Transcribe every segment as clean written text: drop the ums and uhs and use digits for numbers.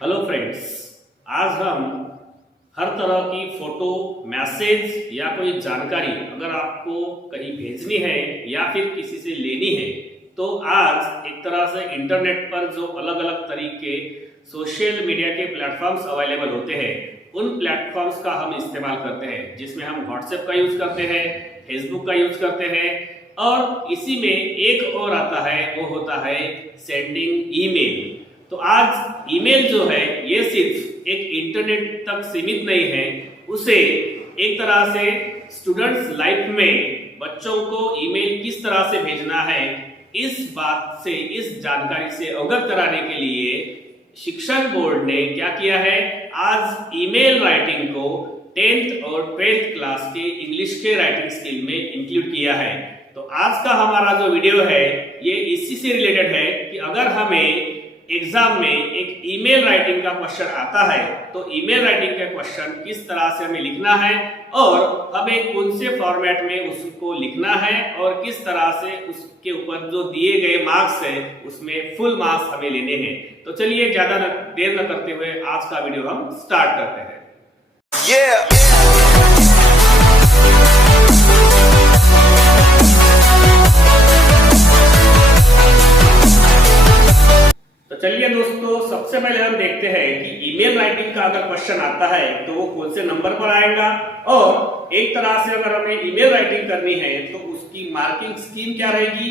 Hello friends, आज हम हर तरह की फोटो, मैसेज या कोई जानकारी अगर आपको कहीं भेजनी है या फिर किसी से लेनी है तो आज एक तरह से इंटरनेट पर जो अलग अलग तरीके सोशल मीडिया के प्लेटफॉर्म्स अवेलेबल होते हैं उन प्लेटफॉर्म्स का हम इस्तेमाल करते हैं, जिसमें हम व्हाट्सएप का यूज करते हैं, फेसबुक का यूज करते हैं और इसी में एक और आता है, वो होता है सेंडिंग ईमेल। तो आज ईमेल जो है ये सिर्फ एक इंटरनेट तक सीमित नहीं है, उसे एक तरह से स्टूडेंट्स लाइफ में बच्चों को ईमेल किस तरह से भेजना है इस बात से, इस जानकारी से अवगत कराने के लिए शिक्षा बोर्ड ने क्या किया है, आज ईमेल राइटिंग को 10th और 12th क्लास के इंग्लिश के राइटिंग स्किल में इंक्लूड किया है। तो आज का हमारा जो वीडियो है ये इसी से रिलेटेड है कि अगर हमें एग्जाम में एक ईमेल राइटिंग का क्वेश्चन आता है तो ईमेल राइटिंग का क्वेश्चन किस तरह से हमें लिखना है और हमें कौन से फॉर्मेट में उसको लिखना है और किस तरह से उसके ऊपर जो दिए गए मार्क्स है उसमें फुल मार्क्स हमें लेने हैं। तो चलिए ज्यादा देर न करते हुए आज का वीडियो हम स्टार्ट करते हैं। तो चलिए दोस्तों, सबसे पहले हम देखते हैं कि ईमेल राइटिंग का अगर क्वेश्चन आता है तो वो कौन से नंबर पर आएगा और एक तरह से अगर हमें ईमेल राइटिंग करनी है तो उसकी मार्किंग स्कीम क्या रहेगी,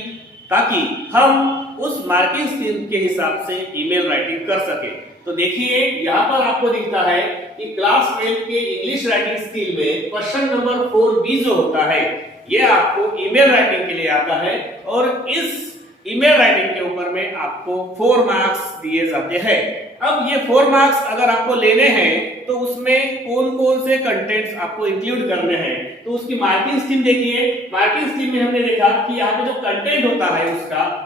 ताकि हम उस मार्किंग स्कीम के हिसाब से ईमेल राइटिंग कर सके। तो देखिए यहाँ पर आपको दिखता है कि क्लास 12 के इंग्लिश राइटिंग स्किल में क्वेश्चन नंबर 4B जो होता है ये आपको ईमेल राइटिंग के लिए आता है और इस ईमेल राइटिंग के ऊपर में आपको 4 मार्क्स दिए जाते हैं। अब ये 4 मार्क्स अगर आपको लेने हैं तो उसमें कौन कौन से कंटेंट्स आपको इंक्लूड करने हैं, तो उसकी मार्किंग स्कीम देखिए। मार्किंग स्कीम में हमने देखा कि यहाँ पे जो कंटेंट होता है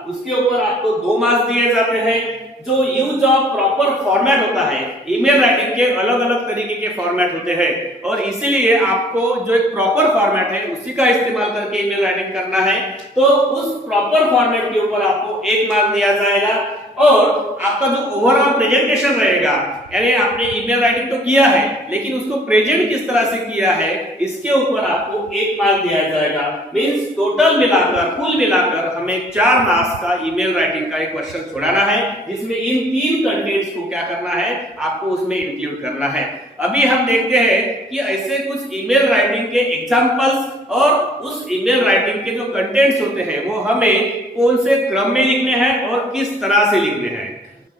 उसके ऊपर आपको 2 मार्क्स दिए जाते हैं। जो यूज ऑफ प्रॉपर फॉर्मेट होता है, ईमेल राइटिंग के अलग अलग तरीके के फॉर्मेट होते हैं और इसीलिए आपको जो एक प्रॉपर फॉर्मेट है उसी का इस्तेमाल करके ईमेल राइटिंग करना है। तो उस प्रॉपर फॉर्मेट के ऊपर आपको 1 मार्क दिया जाएगा और आपका जो ओवरऑल प्रेजेंटेशन रहेगा, यानी आपने ईमेल राइटिंग तो किया है लेकिन उसको प्रेजेंट किस तरह से किया है इसके ऊपर आपको 1 मार्क दिया जाएगा। मींस टोटल मिलाकर, कुल मिलाकर हमें 4 मार्क्स का ईमेल राइटिंग का एक क्वेश्चन छोड़ाना है, जिसमें इन 3 कंटेंट्स को क्या करना है, आपको उसमें इंक्लूड करना है। अभी हम देखते हैं कि ऐसे कुछ ईमेल राइटिंग के एग्जांपल्स और उस ईमेल राइटिंग के जो कंटेंट्स होते हैं वो हमें कौन से क्रम में लिखने हैं और किस तरह से लिखने हैं।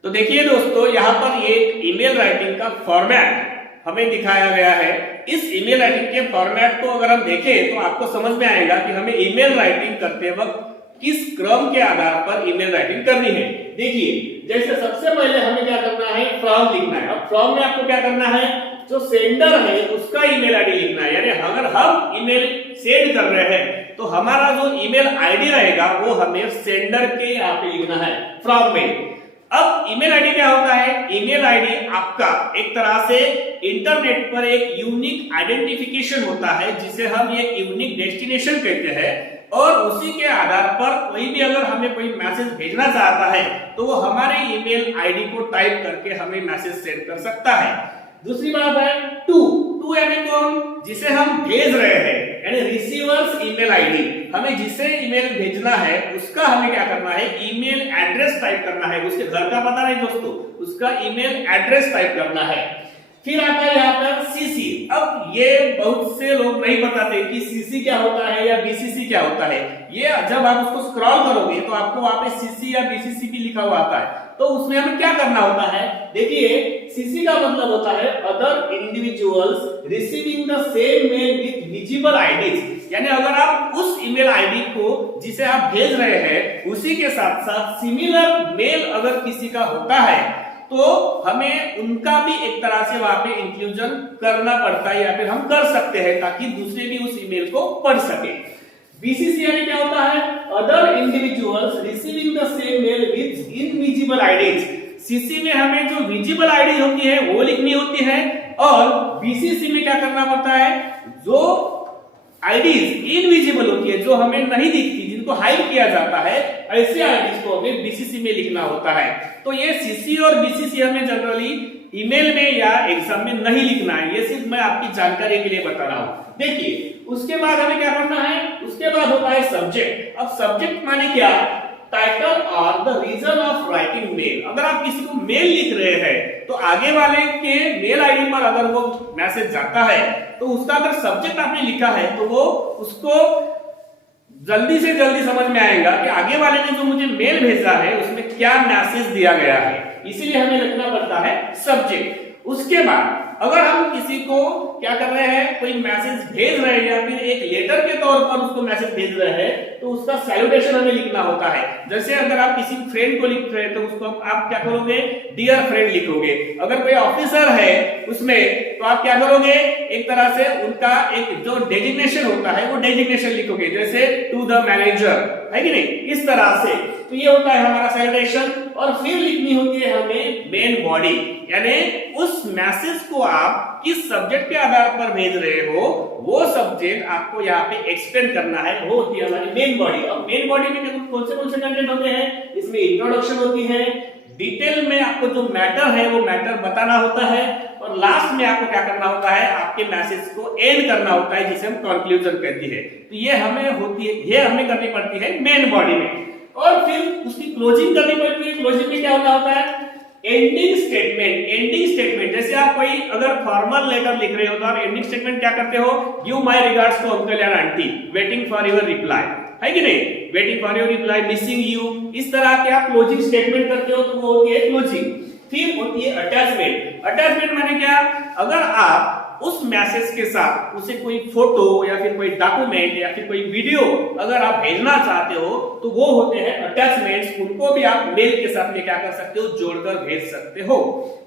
तो देखिए दोस्तों, यहाँ पर एक ईमेल राइटिंग का फॉर्मेट हमें दिखाया गया है। इस ईमेल राइटिंग के फॉर्मेट को अगर हम देखें तो आपको समझ में आएगा कि हमें ईमेल राइटिंग करते वक्त किस क्रम के आधार पर ईमेल राइटिंग करनी है। देखिए, जैसे सबसे पहले हमें क्या करना है, फ्रॉम लिखना है। अब फ्रॉम में आपको क्या करना है, जो सेंडर है उसका ईमेल आईडी लिखना है, यानी अगर हम ईमेल सेंड कर रहे हैं तो हमारा जो ईमेल आईडी रहेगा वो हमें सेंडर के यहाँ पे लिखना है फ्रॉम में। अब ईमेल आईडी क्या होता है, ईमेल आईडी आपका एक तरह से इंटरनेट पर एक यूनिक आइडेंटिफिकेशन होता है जिसे हम एक यूनिक डेस्टिनेशन कहते हैं और उसी के आधार पर कोई भी अगर हमें कोई मैसेज भेजना चाहता है तो वो हमारे ईमेल आईडी को टाइप करके हमें मैसेज सेंड कर सकता है। दूसरी बात है टू यानी कौन, जिसे हम भेज रहे हैं, यानी रिसीवर्स ईमेल आईडी। हमें जिसे ईमेल भेजना है उसका हमें क्या करना है, ईमेल एड्रेस टाइप करना है। उसके घर का पता नहीं दोस्तों, उसका ईमेल एड्रेस टाइप करना है। फिर आता है यहाँ पर सीसी। अब ये बहुत से लोग नहीं बताते कि सीसी क्या होता है या बीसीसी क्या होता है। ये जब आप उसको स्क्रॉल करोगे तो आपको वहां पे सीसी या बीसीसी भी लिखा हुआ आता है। तो उसमें हमें क्या करना होता है, देखिए सीसी का मतलब होता है other individuals receiving the same mail with visible IDs, यानी अगर आप उस ईमेल आईडी को जिसे आप भेज रहे हैं उसी के साथ साथ सिमिलर मेल अगर किसी का होता है तो हमें उनका भी एक तरह से वहां पे इंक्लूजन करना पड़ता है या फिर हम कर सकते हैं ताकि दूसरे भी उस ईमेल को पढ़ सके। बीसीसी यानी क्या होता है, other individuals receiving the same mail with invisible IDs. CC में हमें जो विजिबल आईडी होती है वो लिखनी होती है और बीसीसी में क्या करना पड़ता है, जो आईडीज इनविजिबल होती है, जो हमें नहीं दिखती, इनको हाइड किया जाता है, ऐसे आईडीज को हमें बीसीसी में लिखना होता है। तो ये सीसी और बीसीसी हमें जनरली ईमेल में या एग्जाम में नहीं लिखना है, ये सिर्फ मैं आपकी जानकारी के लिए बता रहा हूं। देखिए उसके बाद हमें क्या करना है, उसके बाद होता है सब्जेक्ट। अब सब्जेक्ट माने क्या, टाइटल और the reason of writing mail. अगर आप किसी को मेल लिख रहे हैं तो आगे वाले के मेल आईडी पर अगर वो मैसेज जाता है तो उसका अगर सब्जेक्ट आपने लिखा है तो वो उसको जल्दी से जल्दी समझ में आएगा कि आगे वाले ने जो मुझे मेल भेजा है उसमें क्या मैसेज दिया गया है, इसीलिए हमें लिखना पड़ता है सब्जेक्ट। उसके बाद अगर हम किसी को क्या कर रहे हैं, कोई मैसेज भेज रहे हैं या फिर एक लेटर के तौर पर उसको मैसेज भेज रहे हैं तो उसका सैल्यूटेशन हमें लिखना होता है। जैसे अगर आप किसी फ्रेंड को लिख रहे हैं तो उसको आप क्या करोगे, डियर फ्रेंड लिखोगे। अगर कोई ऑफिसर है उसमें तो आप क्या करोगे, एक तरह से उनका एक जो डेजिग्नेशन होता है वो डेजिग्नेशन लिखोगे, जैसे टू द मैनेजर, है कि नहीं, इस तरह से। तो ये होता है हमारा सैल्यूटेशन। और फिर लिखनी होती है हमें मेन बॉडी, यानी उस मैसेज को आप किस सब्जेक्ट के आधार पर भेज रहे हो वो सब्जेक्ट आपको यहाँ पे एक्सप्लेन करना है, वो होती है हमारी मेन बॉडी। अब मेन बॉडी में कौन से कंटेंट होते हैं, इसमें इंट्रोडक्शन होती है, डिटेल में आपको जो मैटर है वो मैटर बताना होता है, और लास्ट में आपको क्या करना होता है, आपके मैसेज को एंड करना होता है जिसे हम कंक्लूजन कहती है। तो ये हमें होती है, ये हमें करनी पड़ती है मेन बॉडी में। और फिर उसकी क्लोजिंग करनी पड़ती है। क्लोजिंग में क्या होता है, एंडिंग स्टेटमेंट। एंडिंग स्टेटमेंट जैसे आप कोई अगर फॉर्मल लेटर लिख रहे हो तो आप एंडिंग स्टेटमेंट क्या करते हो, give my regards to uncle and aunty, waiting for your reply, है कि नहीं, waiting for your reply, missing you, इस तरह के आप क्लोजिंग स्टेटमेंट करते हो तो वो होती है क्लोजिंग। फिर होती है अटैचमेंट। अटैचमेंट माने क्या, अगर आप उस मैसेज के साथ उसे कोई फोटो या फिर कोई डॉक्यूमेंट या फिर कोई वीडियो अगर आप भेजना चाहते हो तो वो होते हैं अटैचमेंट्स, उनको भी आप मेल के साथ में क्या कर सकते हो, जोड़कर भेज सकते हो।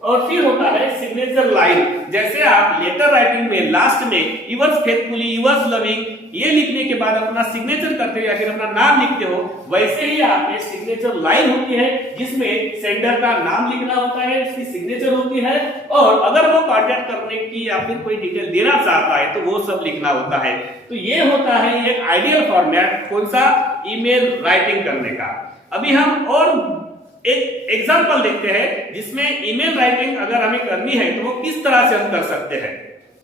और फिर होता है सिग्नेचर लाइन। जैसे आप लेटर राइटिंग में लास्ट में यूअर्स फेथफुली, यूअर्स लविंग ये लिखने के बाद अपना सिग्नेचर करते हो या फिर अपना नाम लिखते हो, वैसे ही आपके सिग्नेचर लाइन होती है जिसमें सेंडर का नाम लिखना होता है, उसकी सिग्नेचर होती है, और अगर वो कांटेक्ट करने की या फिर कोई डिटेल देना चाहता है तो वो सब लिखना होता है। तो ये होता है एक आइडियल फॉर्मेट कौन सा, ईमेल राइटिंग करने का। अभी हम और एक एग्जांपल देखते हैं जिसमें ईमेल राइटिंग अगर हमें करनी है तो वो किस तरह से हम कर सकते हैं।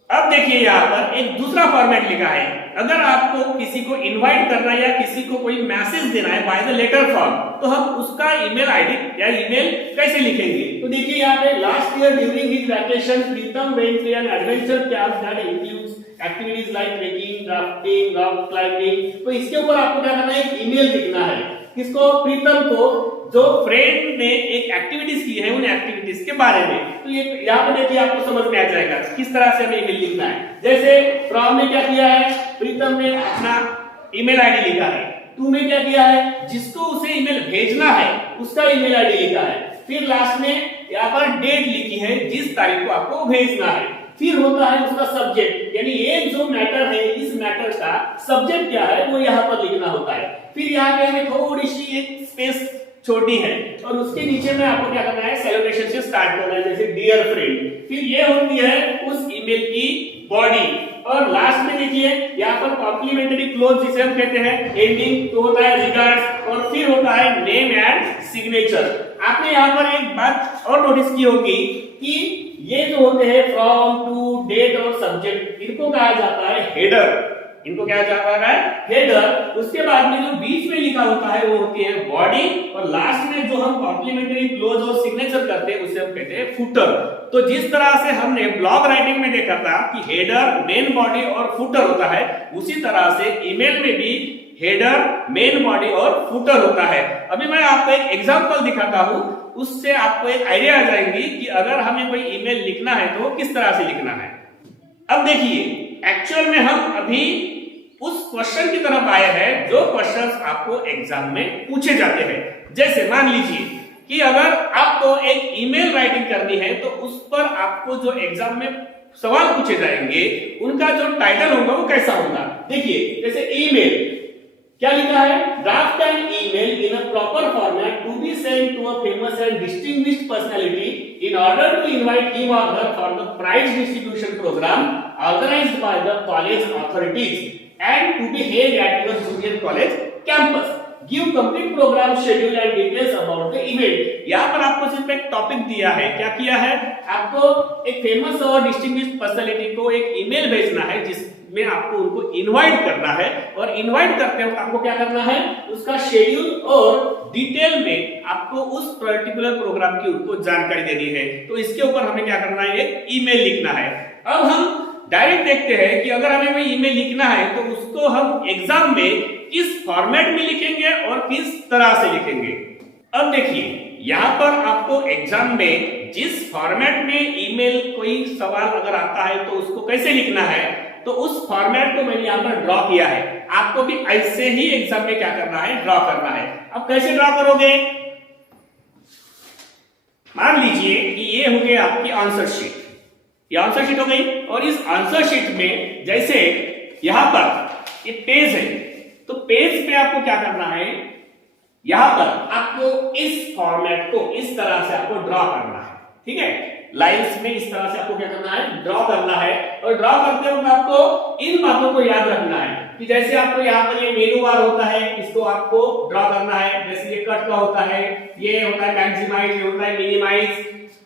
अब देखिए यहाँ पर एक दूसरा फॉर्मेट लिखा है। अगर आपको किसी को इनवाइट करना है या किसी को कोई मैसेज देना है बाय द लेटर फॉर्म तो हम उसका ईमेल आईडी या ईमेल कैसे लिखेंगे। तो देखिए यहाँ पे last year during his vacation Pritam went to an adventure camp that includes activities like trekking, rafting, rock climbing. तो इसके ऊपर आपको क्या करना है, एक ईमेल लिखना है। किसको, प्रीतम को, जो फ्रेंड ने एक एक्टिविटीज की है उन एक्टिविटीज के बारे में। तो ये यहाँ पे देखिए आपको समझ में आ जाएगा किस तरह से हमें ईमेल लिखना है। जैसे फ्रॉम में क्या किया है, प्रीतम ने अपना ईमेल आईडी लिखा है। टू में क्या किया है, जिसको उसे ईमेल भेजना है उसका ईमेल आईडी लिखा है। फिर लास्ट में यहाँ पर डेट लिखी है जिस तारीख को आपको भेजना है। फिर होता है उसका सब्जेक्ट, यानी ये जो मैटर है इस मैटर का सब्जेक्ट क्या है वो यहाँ पर लिखना होता है। फिर यहाँ पे हमें थोड़ी सी एक स्पेस छोटी है और उसके नीचे में आपको क्या करना है, सैल्यूटेशन से स्टार्ट करना है, जैसे डियर फ्रेंड। फिर ये होती है उस ईमेल की बॉडी। और लास्ट में देखिए यहाँ पर कॉम्प्लीमेंट्री क्लोज जिसे हम कहते हैं, एंडिंग तो होता है रिगार्ड्स, और फिर होता है नेम एंड सिग्नेचर। आपने यहाँ पर एक बात और नोटिस की होगी कि ये जो होते हैं फ्रॉम, टू, डेट और सब्जेक्ट, इनको कहा जाता है हेडर। इनको क्या जाता है, हेडर। उसके बाद में जो बीच में लिखा होता है वो होती है बॉडी, और लास्ट में जो हम कॉम्प्लीमेंट्री क्लोज और सिग्नेचर करते हैं उसे हम कहते हैं फुटर। तो जिस तरह से हमने ब्लॉग राइटिंग में देखा था कि हेडर, मेन बॉडी और फुटर होता है, उसी तरह से ईमेल में भी हेडर, मेन बॉडी और फुटर होता है। अभी मैं आपको एक एग्जांपल दिखाता हूं, उससे आपको एक आइडिया आ जाएगी कि अगर हमें कोई ईमेल लिखना है तो किस तरह से लिखना है। अब देखिए एक्चुअल में हम अभी उस क्वेश्चन की तरफ आए हैं जो क्वेश्चंस आपको एग्जाम में पूछे जाते हैं। जैसे मान लीजिए कि अगर आपको एक ईमेल राइटिंग करनी है तो उस पर आपको जो एग्जाम में सवाल पूछे जाएंगे उनका जो टाइटल होगा वो कैसा होगा। देखिए जैसे ईमेल क्या लिखा है, draft an email in a proper format to be sent to a famous and distinguished personality in order to invite him or her for the prize distribution programme organised by the college authorities and to be held at your junior college campus. Give complete programme schedule and details about the event. यहाँ पर आपको सिर्फ एक topic दिया है। क्या किया है? आपको एक फेमस और डिस्टिंग्विश्ड पर्सनालिटी को एक ईमेल भेजना है जिसमें आपको उनको इनवाइट करना है, और इनवाइट करते वक्त आपको क्या करना है, उसका शेड्यूल और डिटेल में आपको उस पर्टिकुलर प्रोग्राम की उनको जानकारी देनी है। तो इसके ऊपर हमें क्या करना है, एक ईमेल लिखना है। अब हम डायरेक्ट देखते हैं कि अगर हमें कोई ईमेल लिखना है तो उसको हम एग्जाम में किस फॉर्मेट में लिखेंगे और किस तरह से लिखेंगे। अब देखिए, यहाँ पर आपको एग्जाम में जिस फॉर्मेट में ईमेल कोई सवाल अगर आता है तो उसको कैसे लिखना है, तो उस फॉर्मेट को मैंने यहाँ पर ड्रॉ किया है। आपको भी ऐसे ही एग्जाम में क्या करना है, ड्रॉ करना है। अब कैसे ड्रॉ करोगे? मान लीजिए कि ये हो गई आपकी आंसर शीट, ये आंसर शीट हो गई, और इस आंसर शीट में जैसे यहां पर ये पेज है, तो पेज पे आपको क्या करना है, यहां पर आपको इस फॉर्मेट को इस तरह से आपको ड्रॉ करना है। ठीक है, लाइंस में इस तरह से आपको क्या करना है, ड्रॉ करना है। और ड्रॉ करते वक्त आपको इन बातों को याद रखना है कि जैसे आपको यहाँ पर ये मेनू बार होता है, इसको आपको ड्रॉ करना है। जैसे ये कट का होता है, ये होता है मैक्सिमाइज, ये होता है मिनिमाइज।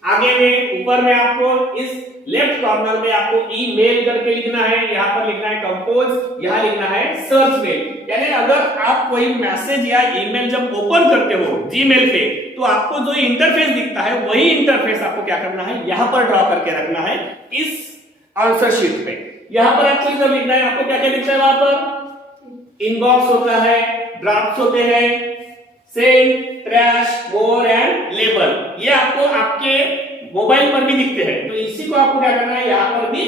आगे में ऊपर में आपको इस लेफ्ट कॉर्नर में आपको ईमेल करके लिखना है, यहाँ पर लिखना है कंपोज, यहाँ लिखना है सर्च मेल। यानी अगर आप कोई मैसेज या ईमेल जब ओपन करते हो जीमेल पे, तो आपको जो इंटरफेस दिखता है वही इंटरफेस आपको क्या करना है, यहाँ पर ड्रॉ करके रखना है इस आंसर शीट पे। यहाँ पर आपको इधर लिखना है, आपको क्या क्या लिखना है, वहां पर इनबॉक्स होता है, ड्राफ्ट होते हैं, send, trash, more and label, ये आपको आपके मोबाइल पर भी दिखते हैं। तो इसी को आपको क्या करना है, यहाँ पर भी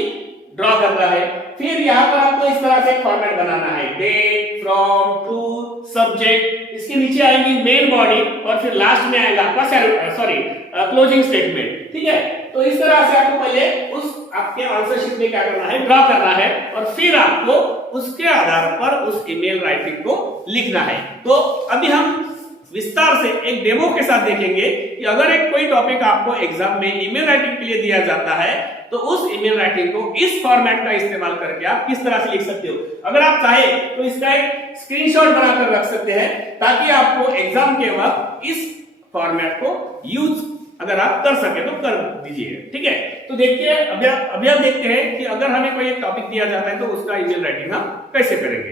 ड्रॉ करना है। फिर यहाँ पर आपको इस तरह से एक फॉर्मेट बनाना है, डेट, फ्रॉम, टू, सब्जेक्ट, इसके नीचे आएगी मेन बॉडी, और फिर लास्ट में आएगा आपका क्लोजिंग स्टेटमेंट। ठीक है, तो इस तरह से आपको पहले उस आपके आंसर शीट में क्या करना है, ड्रॉ करना है, और फिर आपको उसके आधार पर उस ईमेल राइटिंग को लिखना है। तो अभी हम विस्तार से एक डेमो के साथ देखेंगे कि अगर एक कोई टॉपिक आपको एग्जाम में ईमेल राइटिंग के लिए दिया जाता है तो उस ईमेल राइटिंग को इस फॉर्मेट का इस्तेमाल करके आप किस तरह से लिख सकते हो। अगर आप चाहे तो इसका एक स्क्रीनशॉट बनाकर रख सकते हैं, ताकि आपको एग्जाम के वक्त इस फॉर्मेट को यूज अगर आप कर सके तो कर दीजिए। ठीक है, तो देखिए अभी आप देखते हैं कि अगर हमें कोई एक टॉपिक दिया जाता है तो उसका ईमेल राइटिंग हम कैसे करेंगे।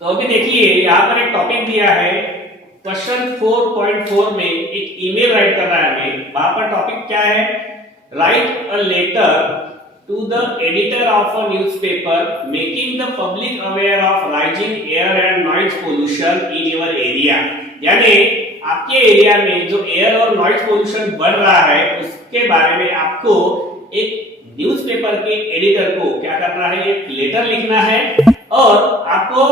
तो अभी देखिए, यहाँ पर एक टॉपिक दिया है, क्वेश्चन 4.4 में एक ईमेल राइट करना है हमें। वहां पर टॉपिक क्या है, write a letter to the editor of a newspaper making the public aware of rising air and noise pollution in your area. यानी आपके एरिया में जो एयर और नॉइज पोल्यूशन बढ़ रहा है उसके बारे में आपको एक न्यूज़पेपर के एडिटर को क्या करना है, एक लेटर लिखना है, और आपको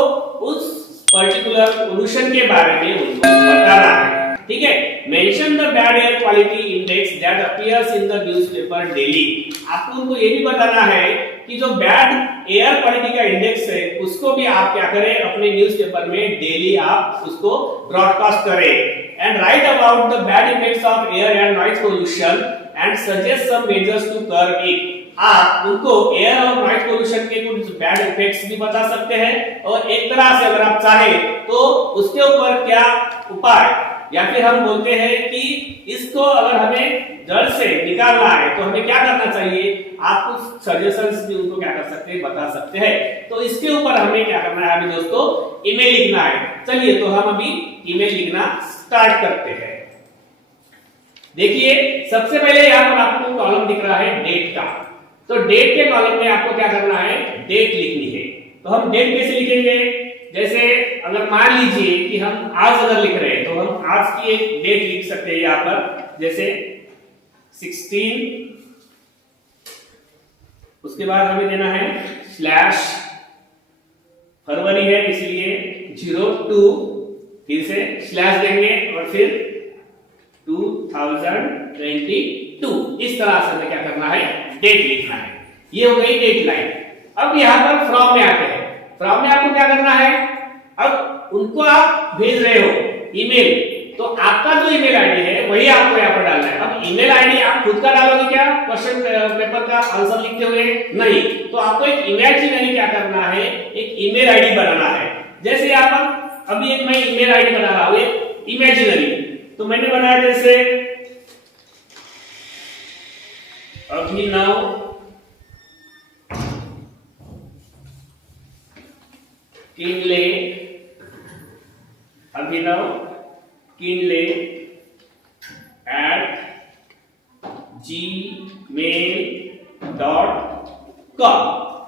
उस पर्टिकुलर पोल्यूशन के बारे में उनको बताना है। ठीक है, mention the bad air quality index that appears in the newspaper daily. आपको उनको ये भी बताना है कि जो बैड एयर क्वालिटी का इंडेक्स है उसको भी आप क्या करें, अपने न्यूज़पेपर में डेली आप उसको ब्रॉडकास्ट करें। And write about the bad effects of air and noise pollution and suggest some measures to curb it. आप उनको एयर और नॉइज पोल्यूशन के कुछ बैड इफेक्ट्स भी बता सकते हैं, और एक तरह से अगर आप चाहे तो उसके ऊपर क्या उपाय, या फिर हम बोलते हैं कि इसको अगर हमें जड़ से निकालना है तो हमें क्या करना चाहिए, आप कुछ सजेशंस भी उनको क्या कर सकते हैं, बता सकते हैं। तो इसके ऊपर हमें क्या करना है अभी दोस्तों, ईमेल लिखना है। चलिए तो हम अभी ईमेल लिखना स्टार्ट करते हैं। देखिए, सबसे पहले यहाँ पर आपको कॉलम दिख रहा है डेट का, तो डेट के कॉलम में आपको क्या करना है, डेट लिखनी है। तो हम डेट कैसे लिखेंगे, जैसे अगर मान लीजिए कि हम आज अगर लिख रहे हैं तो हम आज की एक डेट लिख सकते हैं यहाँ पर, जैसे 16, उसके बाद हमें देना है स्लैश, फरवरी है इसलिए 02, फिर से स्लैश देंगे और फिर 2022। इस तरह से हमें क्या करना है, डेट लिखना है। ये हो गई डेट लाइन। अब यहां पर फ्रॉम में आते हैं। फ्रॉम में आपको क्या करना है, अब उनको आप भेज रहे हो ईमेल, तो आपका जो ईमेल आईडी है वही आपको यहाँ पर डालना है। अब ईमेल आईडी आप खुद का डालोगे क्या, क्वेश्चन पेपर का आंसर लिखते हुए? नहीं, तो आपको एक इमेजिनरी क्या करना है, एक ईमेल आईडी बनाना है। जैसे यहाँ पर अभी एक मैं ईमेल आईडी बना रहा हूं, एक इमेजिनरी, तो मैंने बनाया जैसे अभिनव किनले, अभिनव किनले @gmail.com।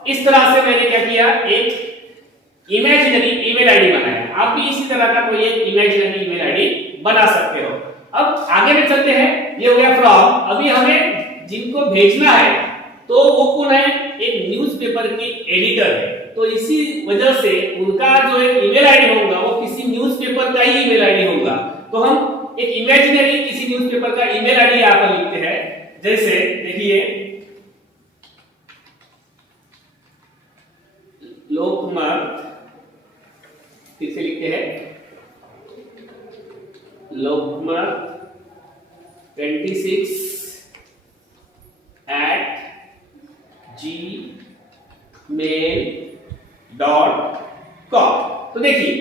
इस तरह से मैंने क्या किया, एक इमेजिनरी ईमेल आईडी बनाया। आप भी इसी तरह का कोई एक इमेजिनरी ईमेल आईडी बना सकते हो। अब आगे में चलते हैं, ये हो गया फ्रॉम। अभी हमें जिनको भेजना है तो वो कौन है, एक न्यूज़पेपर की एडिटर है, तो इसी वजह से उनका जो एक ईमेल आईडी होगा वो किसी न्यूज़पेपर का ही ईमेल आईडी होगा। तो हम एक इमेजिनरी किसी न्यूज़पेपर का ईमेल आईडी यहां पर लिखते हैं, जैसे देखिए लोकमत, फिर से लिखते हैं लोकमत 26 @gmail.com। तो देखिए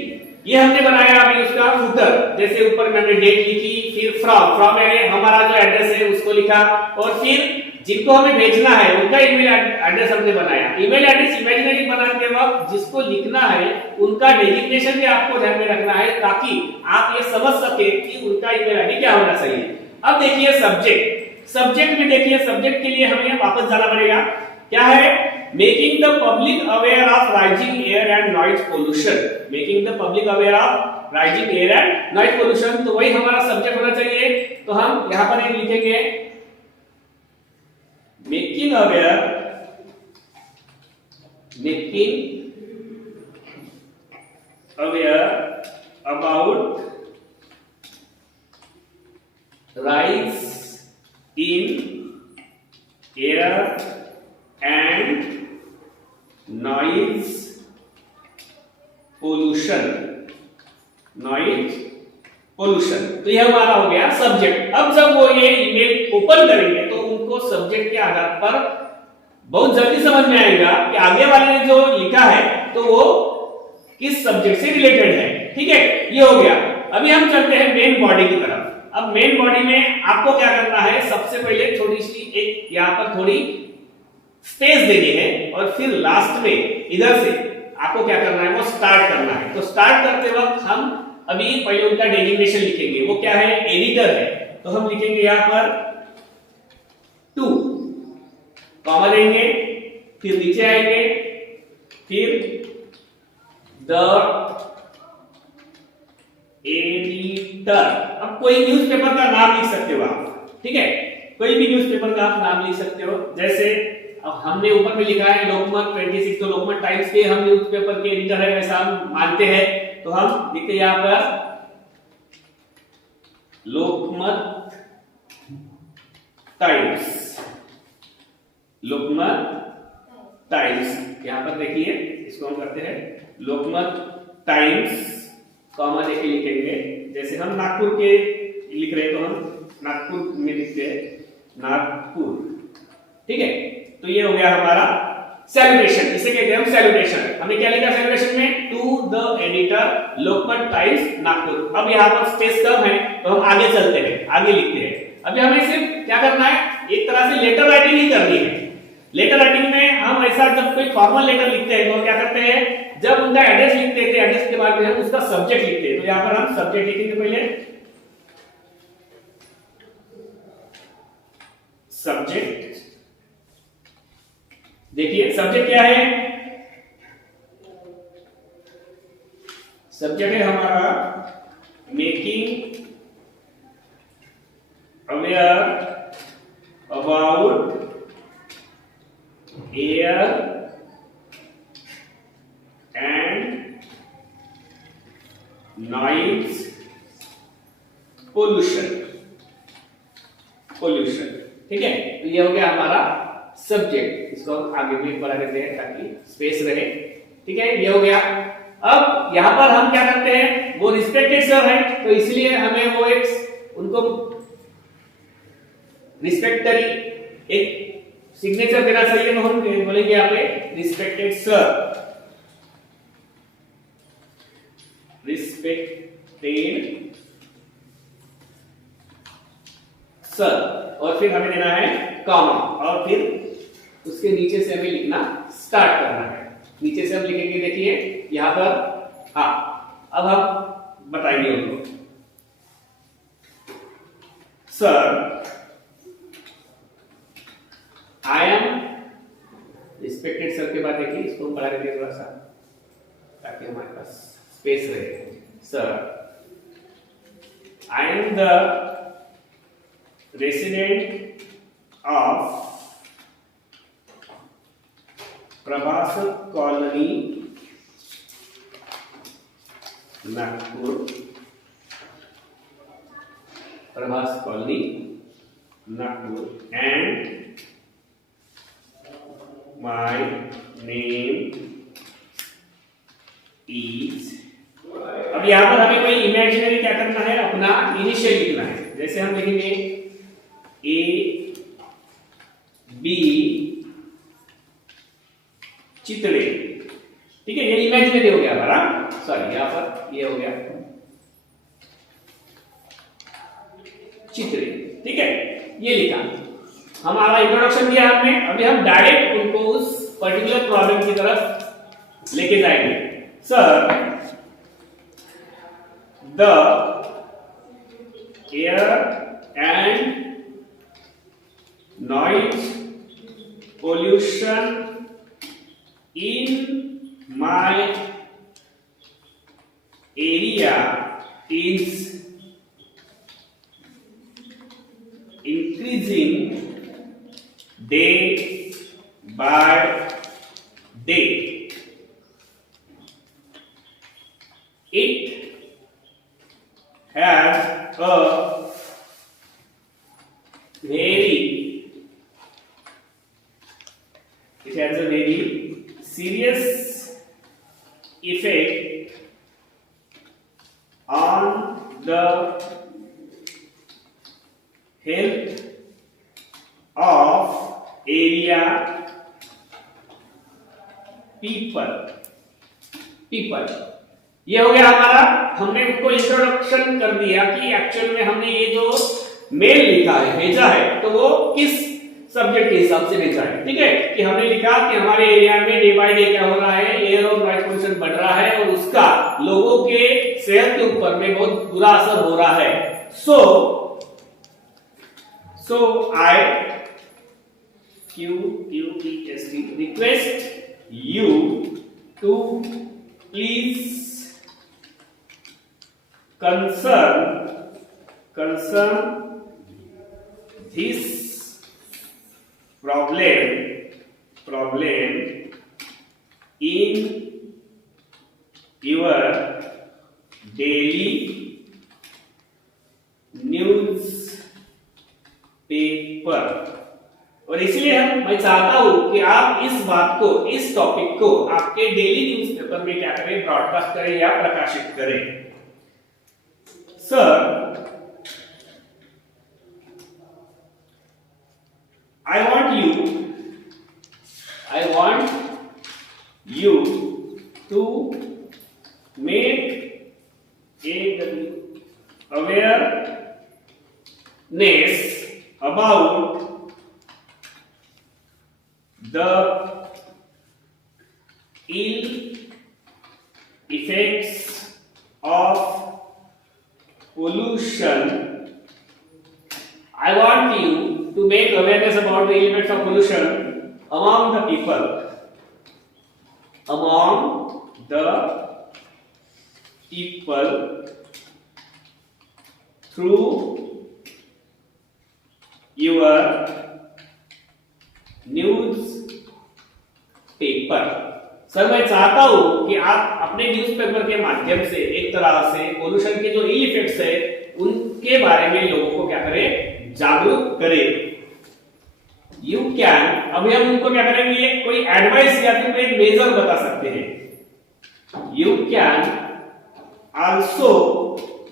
ये हमने बनाया अभी उसका फुटर, जैसे ऊपर मैंने डेट लिखी, फिर फ्रॉम मैंने हमारा जो एड्रेस है उसको लिखा, और फिर जिनको हमें भेजना है उनका ईमेल एड्रेस हमने बनाया। ईमेल एड्रेस इमेजिनरी बनाते वक्त जिसको लिखना है उनका डेजिग्नेशन भी आपको ध्यान में रखना है, ताकि आप ये समझ सके कि उनका ईमेल आईडी क्या होना चाहिए। अब देखिए सब्जेक्ट में देखिए, सब्जेक्ट के लिए हमें वापस जाना पड़ेगा। क्या है, making the public aware of rising air and noise pollution, making the public aware of rising air and noise pollution, तो वही हमारा सब्जेक्ट होना चाहिए। तो हम यहां पर लिखेंगे making aware about rise in air and noise pollution, तो यह हमारा हो गया सब्जेक्ट। अब जब वो ये ईमेल ओपन करेंगे तो उनको सब्जेक्ट के आधार पर बहुत जल्दी समझ में आएगा कि आगे वाले ने जो लिखा है तो वो किस सब्जेक्ट से रिलेटेड है। ठीक है, ये हो गया। अभी हम चलते हैं मेन बॉडी की तरफ। अब मेन बॉडी में आपको क्या करना है, सबसे पहले थोड़ी सी एक यहां पर थोड़ी स्पेस देनी है, और फिर लास्ट में इधर से आपको क्या करना है, वो स्टार्ट करना है। तो स्टार्ट करते वक्त हम अभी पहले उनका डेजिग्नेशन लिखेंगे, वो क्या है, एडिटर है, तो हम लिखेंगे यहां पर 2 कॉमा देंगे, फिर नीचे आएंगे, फिर द एडिटर। अब कोई न्यूज़पेपर का नाम लिख सकते हो आप, ठीक है, कोई भी न्यूज़पेपर का आप नाम लिख सकते हो। jैसे अब हमने ऊपर में लिखा है लोकमत 26, तो लोकमत टाइम्स के हम न्यूज़पेपर के एडिटर है ऐसा हम मानते हैं, तो हम लिखते हैं यहां पर लोकमत टाइम्स, लोकमत टाइम्स। यहां पर देखिए इसको हम करते हैं लोकमत टाइम्स कॉमा देके लिखेंगे। जैसे हम नागपुर के लिख रहे हैं तो हम नागपुर में लिखते हैं नागपुर, ठीक है। तो ये हो गया हमारा सैल्यूटेशन, इसे कहते हैं हम सैल्यूटेशन। हमने क्या लिखा सैल्यूटेशन में, to the editor Lokmat Times Nagpur. अब यहाँ पर स्पेस कम है तो हम आगे चलते हैं, आगे लिखते हैं। अभी हमें सिर्फ क्या करना है, एक तरह से लेटर राइटिंग ही करनी है। लेटर राइटिंग में हम ऐसा जब कोई फॉर्मल लेटर लिखते हैं तो क्या करते हैं, जब उनका एड्रेस लिखते हैं एड्रेस के बाद में हम उसका सब्जेक्ट लिखते हैं। तो यहां पर हम सब्जेक्ट लिखेंगे पहले, सब्जेक्ट। देखिए सब्जेक्ट क्या है, सब्जेक्ट है हमारा making aware about air and noise pollution, ठीक है। तो ये हो गया हमारा सब्जेक्ट, इसको हम आगे भी बढ़ा देते हैं ताकि स्पेस रहे, ठीक है। ये हो गया। अब यहां पर हम क्या करते हैं, वो रिस्पेक्टेड सर है तो इसलिए हमें वो एक उनको रिस्पेक्टरी एक सिग्नेचर देना चाहिए, तो हम बोलेंगे यहाँ पे रिस्पेक्टेड सर, रिस्पेक्टेड सर, और फिर हमें देना है कॉमा, और फिर उसके नीचे से हमें लिखना स्टार्ट करना है। नीचे से हम लिखेंगे, देखिए यहां पर, हाँ अब हम बताएंगे उनको। Sir I am, respected sir के बाद देखिए इसको हम बढ़ा देंगे थोड़ा सा ताकि हमारे पास स्पेस रहे। Sir I am the resident of Prabhas colony Nagpur, Prabhas colony Nagpur, and my name is. अब यहां पर हमें कोई इमेजिनरी क्या करना है, अपना इनिशियल लिखना है। जैसे हम लिखेंगे ए बी चितड़े, ठीक है, ये इमेजिनरी हो गया हमारा, सॉरी यहां पर ये हो गया चितड़े, ठीक है, ये लिखा। हमारा इंट्रोडक्शन दिया हमने, अभी हम डायरेक्ट उनको उस पर्टिकुलर प्रॉब्लम की तरफ लेके जाएंगे। Sir the air and noise pollution in my area is increasing day by day. It has a very serious effect on the health of area people। ये हो गया हमारा, हमने उनको इंट्रोडक्शन कर दिया कि एक्चुअल में हमने ये जो मेल लिखा है, भेजा है, तो वो किस सब्जेक्ट के हिसाब से भेजा है, ठीक है, कि हमने लिखा कि हमारे एरिया में डे बाय डे क्या हो रहा है, एयर और नॉइज पोल्यूशन बढ़ रहा है और उसका लोगों के सेहत के ऊपर में बहुत बुरा असर हो रहा है। सो आई QUEST request you to please concern this problem in your daily newspaper। और इसलिए मैं चाहता हूं कि आप इस बात को, इस टॉपिक को आपके डेली न्यूज़पेपर में क्या करें, ब्रॉडकास्ट करें या प्रकाशित करें। Sir I want you to make awareness about the ill effects of pollution. I want you to make awareness about the elements of pollution among the people through your newspaper. Sir मैं चाहता हूं कि आप अपने newspaper के माध्यम से एक तरह से पोल्यूशन के जो इल इफेक्ट्स है उनके बारे में लोगों को क्या करें, जागरूक करें। यू कैन, अभी हम उनको क्या करेंगे, कोई एडवाइस या फिर कोई मेजर बता सकते हैं। You can also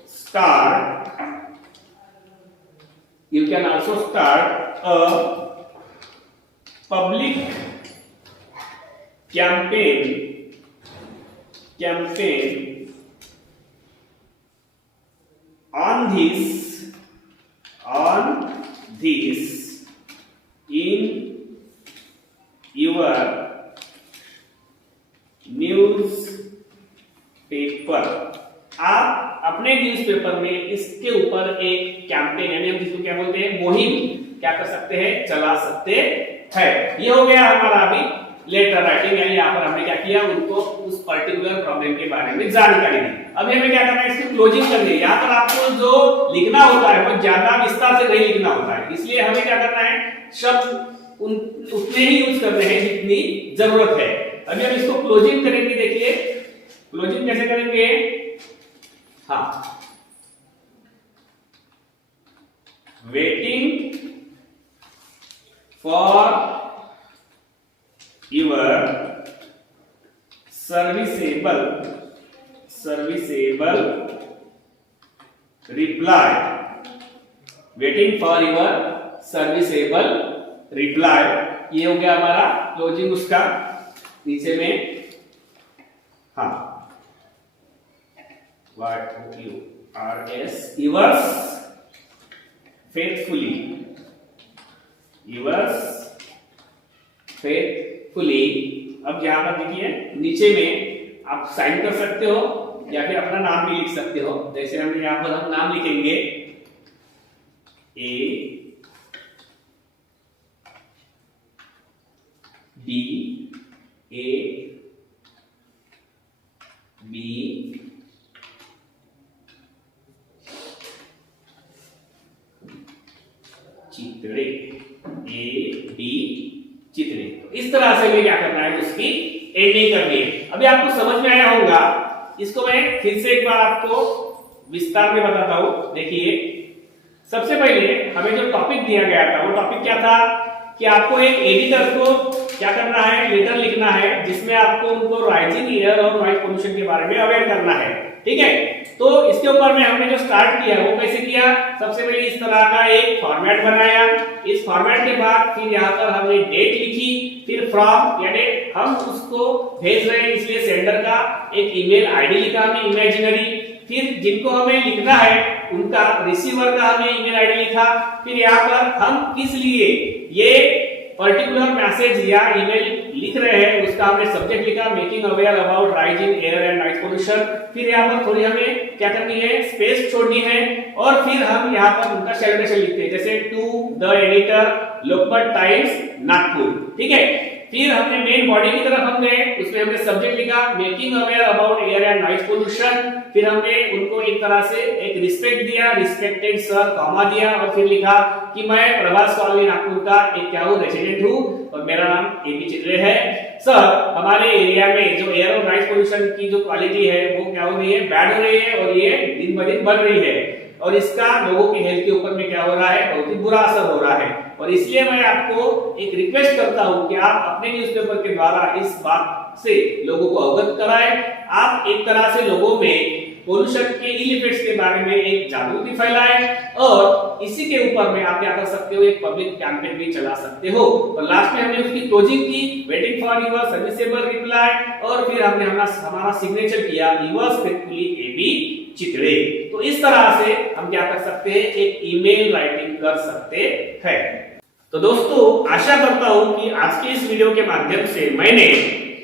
start a public campaign on this in your newspaper. आप अपने न्यूज़पेपर में इसके ऊपर एक कैंपेन यानी हम जिसको क्या बोलते हैं मुहिम क्या कर सकते हैं, चला सकते हैं। ये हो गया हमारा अभी लेटर राइटिंग, यानी यहाँ पर हमने क्या किया, उनको उस पर्टिकुलर प्रॉब्लम के बारे में जानकारी दी। अभी हमें क्या करना है, इसकी क्लोजिंग करनी है। यहाँ पर आपको जो लिखना होता है वो ज्यादा विस्तार से नहीं लिखना होता है, इसलिए हमें क्या करना है, शब्द उतने ही यूज करने हैं जितनी जरूरत है। अभी हम इसको क्लोजिंग करेंगे, देखिए क्लोजिंग कैसे करेंगे। हाँ, waiting for your serviceable reply, waiting for your serviceable reply, ये हो गया हमारा क्लोजिंग उसका। नीचे में हाँ, yours faithfully, अब यहां पर देखिए नीचे में आप साइन कर सकते हो या फिर अपना नाम भी लिख सकते हो। जैसे हम यहां पर हम नाम लिखेंगे A B चित्रे, चित्रे। तो इस तरह से हमें क्या करना है, उसकी एडिटिंग करनी है। अभी आपको समझ में आया होगा, इसको मैं फिर से एक बार आपको विस्तार में बताता हूं। देखिए सबसे पहले हमें जो टॉपिक दिया गया था वो टॉपिक क्या था कि आपको एक एडिटर को क्या करना है, लेटर लिखना है जिसमें आपको उनको राइजिंग एयर और नॉइज पोल्यूशन के बारे में अवेयर करना है। ठीक है, तो इसके ऊपर में हमने जो स्टार्ट किया वो कैसे किया, सबसे पहले इस तरह का एक फॉर्मेट बनाया। इस फॉर्मेट के बाद फिर यहाँ पर हमने डेट लिखी, फिर फ्रॉम यानी हम उसको भेज रहे हैं इसलिए सेंडर का एक ईमेल आईडी लिखा हमने इमेजिनरी, फिर जिनको हमें लिखना है उनका रिसीवर का हमने ईमेल आईडी लिखा, फिर यहाँ पर हम किस लिए ये पर्टिकुलर मैसेज या ईमेल लिख रहे हैं उसका हमने सब्जेक्ट लिखा, making aware about rising air and noise pollution. फिर यहाँ पर थोड़ी हमें क्या करनी है, स्पेस छोड़नी है, और फिर हम यहाँ पर उनका सैल्यूटेशन लिखते हैं जैसे to the editor Lokmat Times Nagpur. ठीक है, फिर हमने मेन बॉडी की तरफ हम गए, उसमें हमने सब्जेक्ट लिखा making aware about air and noise pollution, फिर हमने उनको एक तरह से एक रिस्पेक्ट दिया, रिस्पेक्टेड सर कॉमा दिया, और फिर लिखा कि मैं प्रभास कॉलोनी नागपुर का एक क्या हूँ, रेसिडेंट हूँ और मेरा नाम एबी चित्रे है। सर हमारे एरिया में जो एयर और नॉइज पोल्यूशन की जो क्वालिटी है वो क्या हो रही है, बैड हो रही है और ये दिन ब दिन बढ़ रही है, और इसका लोगों की हेल्थ के ऊपर में क्या हो रहा है, बहुत ही बुरा असर हो रहा है। और इसलिए मैं आपको एक रिक्वेस्ट करता हूं कि आप अपने न्यूज़पेपर के द्वारा इस बात से लोगों को अवगत कराएं। आप एक तरह से लोगों में पोल्यूशन के इल इफेक्ट्स के बारे में एक जागरूकता फैलाएं, और इसी के ऊपर में आप क्या कर सकते हो, एक पब्लिक कैंपेन भी चला सकते हो। और लास्ट में हमने उसकी क्लोजिंग की, waiting for your serviceable reply, और फिर हमने हमारा सिग्नेचर किया, योर्स फेथफुली एबी चित्रे। तो इस तरह से हम क्या कर सकते हैं, एक ईमेल राइटिंग कर सकते हैं। तो दोस्तों आशा करता हूं कि आज के इस वीडियो के माध्यम से मैंने,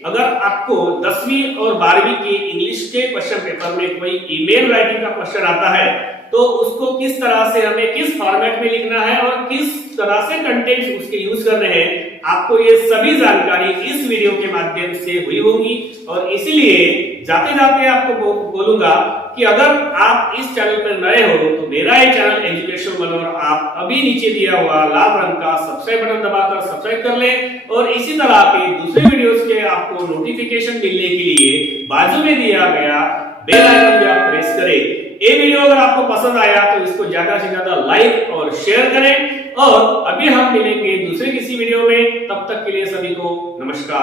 अगर आपको 10वीं और 12वीं की इंग्लिश के क्वेश्चन पेपर में कोई ईमेल राइटिंग का क्वेश्चन आता है तो उसको किस तरह से हमें किस फॉर्मेट में लिखना है और किस तरह से कंटेंट्स उसके यूज करने हैं, आपको ये सभी जानकारी इस वीडियो के माध्यम से हुई होगी। और इसीलिए जाते जाते आपको बोलूंगा कि अगर आप इस चैनल पर नए हो तो मेरा ये चैनल एजुकेशन मनोहर, आप अभी नीचे दिया हुआ लाल रंग का सब्सक्राइब बटन दबाकर सब्सक्राइब कर लें, और इसी तरह के दूसरे वीडियोस के आपको नोटिफिकेशन मिलने के लिए बाजू में दिया गया बेल आइकन भी आप प्रेस करें। ये वीडियो अगर आपको पसंद आया तो इसको ज्यादा से ज्यादा लाइक और शेयर करें, और अभी हम मिलेंगे दूसरे किसी वीडियो में, तब तक के लिए सभी को नमस्कार।